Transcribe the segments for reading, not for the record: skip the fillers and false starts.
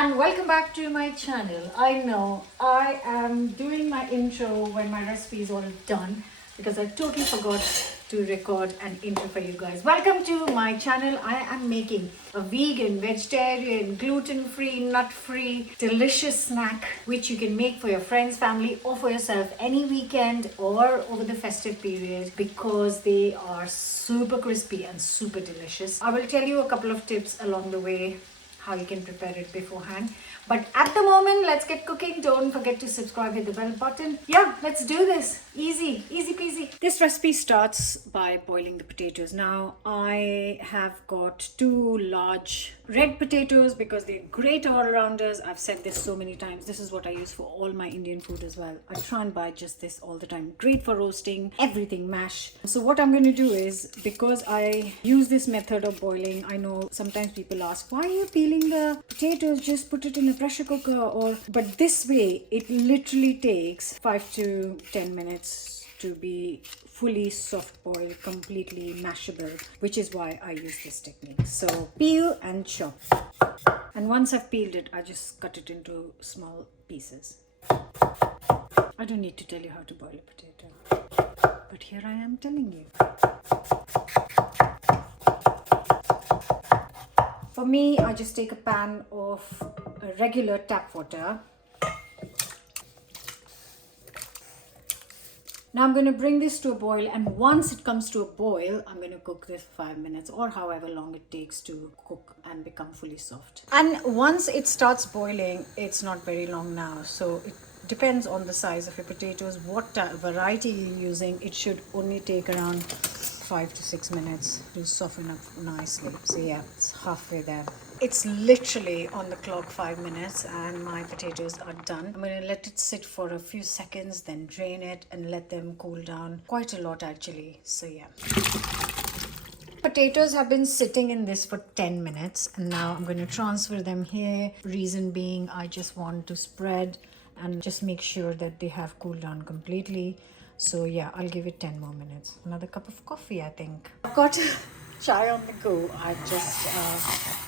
and welcome back to my channel. I know I am doing my intro when my recipe is all done because I totally forgot to record an intro for you guys. Welcome to my channel. I am making a vegan, vegetarian, gluten-free, nut-free, delicious snack which you can make for your friends, family or for yourself any weekend or over the festive period because they are super crispy and super delicious. I will tell you a couple of tips along the way how you can prepare it beforehand. But at the moment, let's get cooking. Don't forget to subscribe, hit the bell button. Yeah, let's do this. Easy peasy. This recipe starts by boiling the potatoes. Now, I have got 2 large red potatoes because they're great all-rounders. I've said this so many times. This is what I use for all my Indian food as well. I try and buy just this all the time. Great for roasting, everything, mash. So what I'm going to do is, because I use this method of boiling, I know sometimes people ask, why are you peeling the potatoes? Just put it in a pressure cooker. But this way, it literally takes 5 to 10 minutes to be fully soft boiled, completely mashable, which is why I use this technique. So peel and chop. And once I've peeled it, I just cut it into small pieces. I don't need to tell you how to boil a potato, but here I am telling you. For me, I just take a pan of regular tap water. Now I'm going to bring this to a boil, and once it comes to a boil, I'm going to cook this 5 minutes or however long it takes to cook and become fully soft. And once it starts boiling, it's not very long now. So it depends on the size of your potatoes, what variety you're using. It should only take around 5 to 6 minutes to soften up nicely. So yeah, it's halfway there. It's literally on the clock 5 minutes and my potatoes are done. I'm going to let it sit for a few seconds, then drain it and let them cool down quite a lot actually. So yeah. Potatoes have been sitting in this for 10 minutes and now I'm going to transfer them here. Reason being, I just want to spread and just make sure that they have cooled down completely. So yeah, I'll give it 10 more minutes. Another cup of coffee, I think. I've got chai on the go. I'm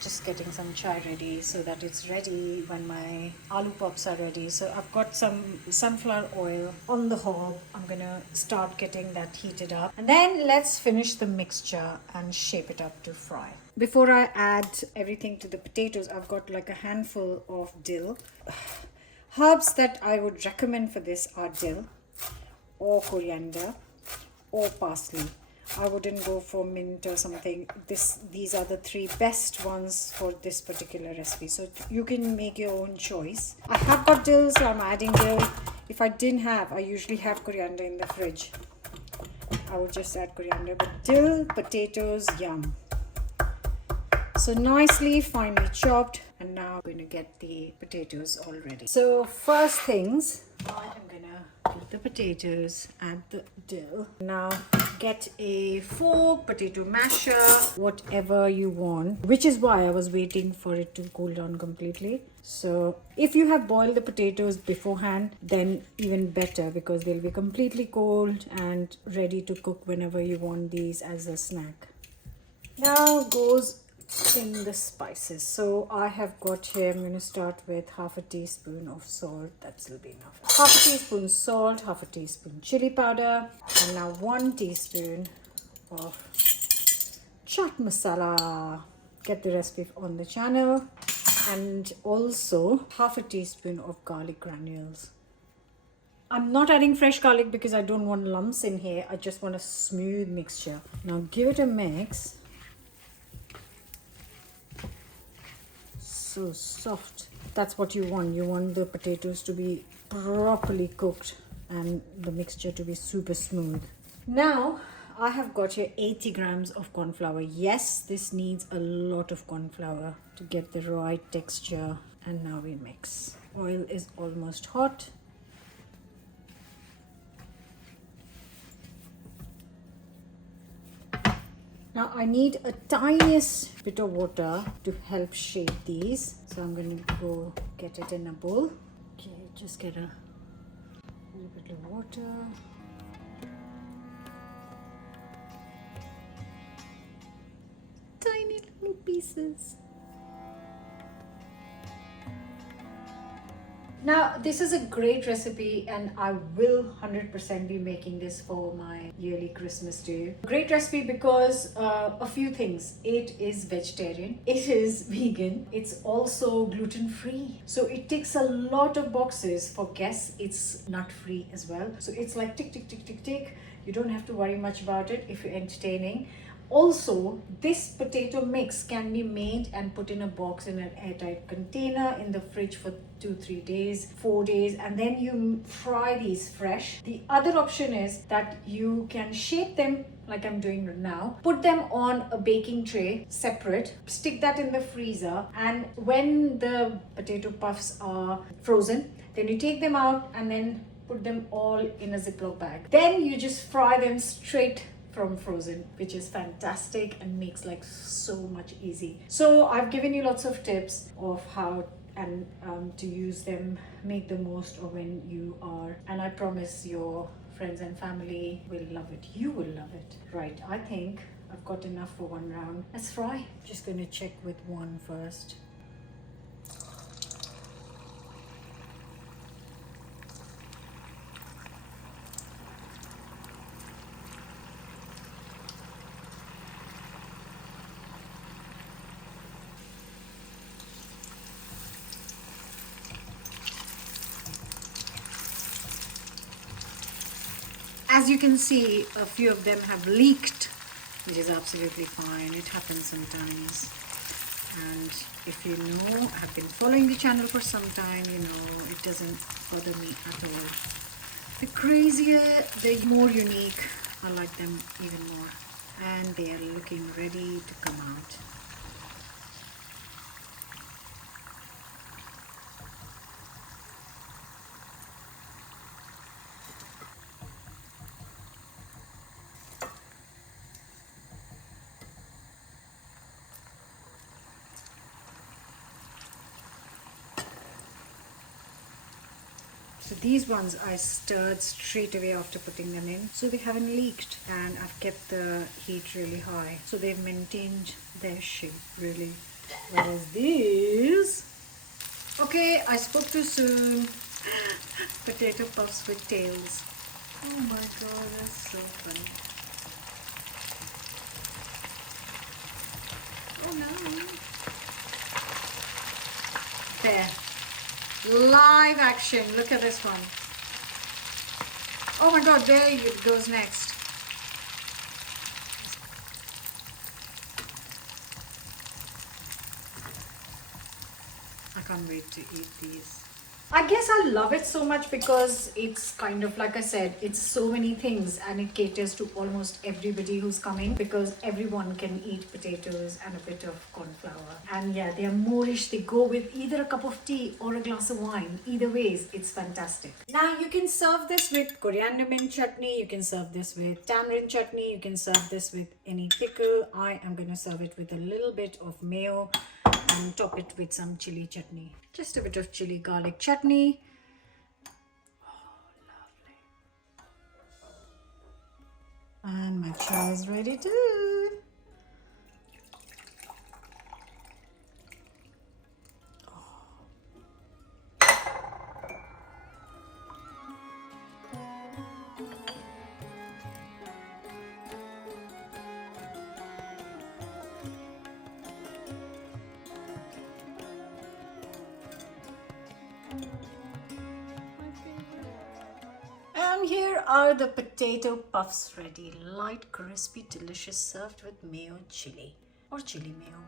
just getting some chai ready so that it's ready when my aloo pops are ready. So I've got some sunflower oil on the hob. I'm gonna start getting that heated up. And then let's finish the mixture and shape it up to fry. Before I add everything to the potatoes, I've got like a handful of dill. Herbs that I would recommend for this are dill, or coriander, or parsley. I wouldn't go for mint or something. These are the 3 best ones for this particular recipe. So you can make your own choice. I have got dill, so I'm adding dill. If I didn't have, I usually have coriander in the fridge. I would just add coriander, but dill, potatoes, yum. So nicely, finely chopped. And now I'm going to get the potatoes all ready. So first things, I am going to put the potatoes, add the dill. Now get a fork, potato masher, whatever you want, which is why I was waiting for it to cool down completely. So if you have boiled the potatoes beforehand, then even better because they'll be completely cold and ready to cook whenever you want these as a snack. Now goes in the spices. So I have got here, I'm going to start with half a teaspoon of salt. That will be enough. Half a teaspoon salt, half a teaspoon chili powder, and now 1 teaspoon of chaat masala. Get the recipe on the channel. And also half a teaspoon of garlic granules. I'm not adding fresh garlic because I don't want lumps in here. I just want a smooth mixture. Now give it a mix. So soft. That's what you want. You want the potatoes to be properly cooked and the mixture to be super smooth. Now I have got here 80 grams of corn flour. Yes, this needs a lot of corn flour to get the right texture. And now we mix. Oil is almost hot. Now I need a tiniest bit of water to help shape these. So I'm going to go get it in a bowl. Okay, just get a little bit of water. Tiny little pieces. Now, this is a great recipe and I will 100% be making this for my yearly Christmas do. Great recipe because a few things. It is vegetarian, it is vegan, it's also gluten-free. So it ticks a lot of boxes for guests. It's nut-free as well. So it's like tick, tick, tick, tick, tick. You don't have to worry much about it if you're entertaining. Also, this potato mix can be made and put in a box in an airtight container in the fridge for 2-3 days, 4 days, and then you fry these fresh. The other option is that you can shape them like I'm doing now, put them on a baking tray separate, stick that in the freezer, and when the potato puffs are frozen, then you take them out and then put them all in a Ziploc bag. Then you just fry them straight from frozen, which is fantastic and makes like so much easy. So I've given you lots of tips of how and to use them, make the most of when you are, and I promise your friends and family will love it. You will love it. Right, I think I've got enough for one round. Let's fry. Just going to check with one first. As you can see, a few of them have leaked, which is absolutely fine. It happens sometimes. And if you know, have been following the channel for some time, you know, it doesn't bother me at all. The crazier, the more unique, I like them even more. And they are looking ready to come out. So these ones I stirred straight away after putting them in, so they haven't leaked, and I've kept the heat really high, so they've maintained their shape really. Whereas these, okay, I spoke too soon. Potato puffs with tails. Oh my god, that's so funny. Oh no. There. Live action. Look at this one. Oh my god, there it goes next. I can't wait to eat these. I guess I love it so much because it's kind of, like I said, it's so many things and it caters to almost everybody who's coming, because everyone can eat potatoes and a bit of corn flour. And yeah, they're moreish. They go with either a cup of tea or a glass of wine. Either ways, it's fantastic. Now you can serve this with coriander mint chutney. You can serve this with tamarind chutney. You can serve this with any pickle. I am going to serve it with a little bit of mayo and top it with some chili chutney. Just a bit of chili garlic chutney. Oh, lovely. And my chai is ready too. And here are the potato puffs ready. Light, crispy, delicious, served with mayo chili or chili mayo.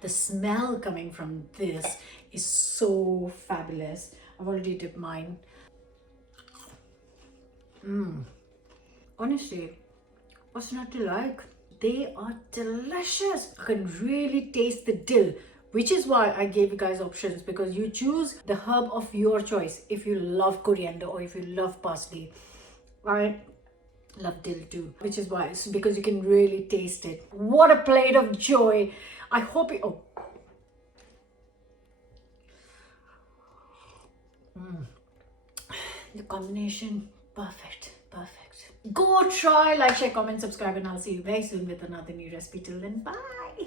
The smell coming from this is so fabulous. I've already dipped mine. Honestly, what's not to like? They are delicious. I can really taste the dill, which is why I gave you guys options, because you choose the herb of your choice. If you love coriander or if you love parsley, I love dill too, which is why, it's because you can really taste it. What a plate of joy. I hope you, The combination, perfect. Go try, like, share, comment, subscribe, and I'll see you very soon with another new recipe. Till then, bye.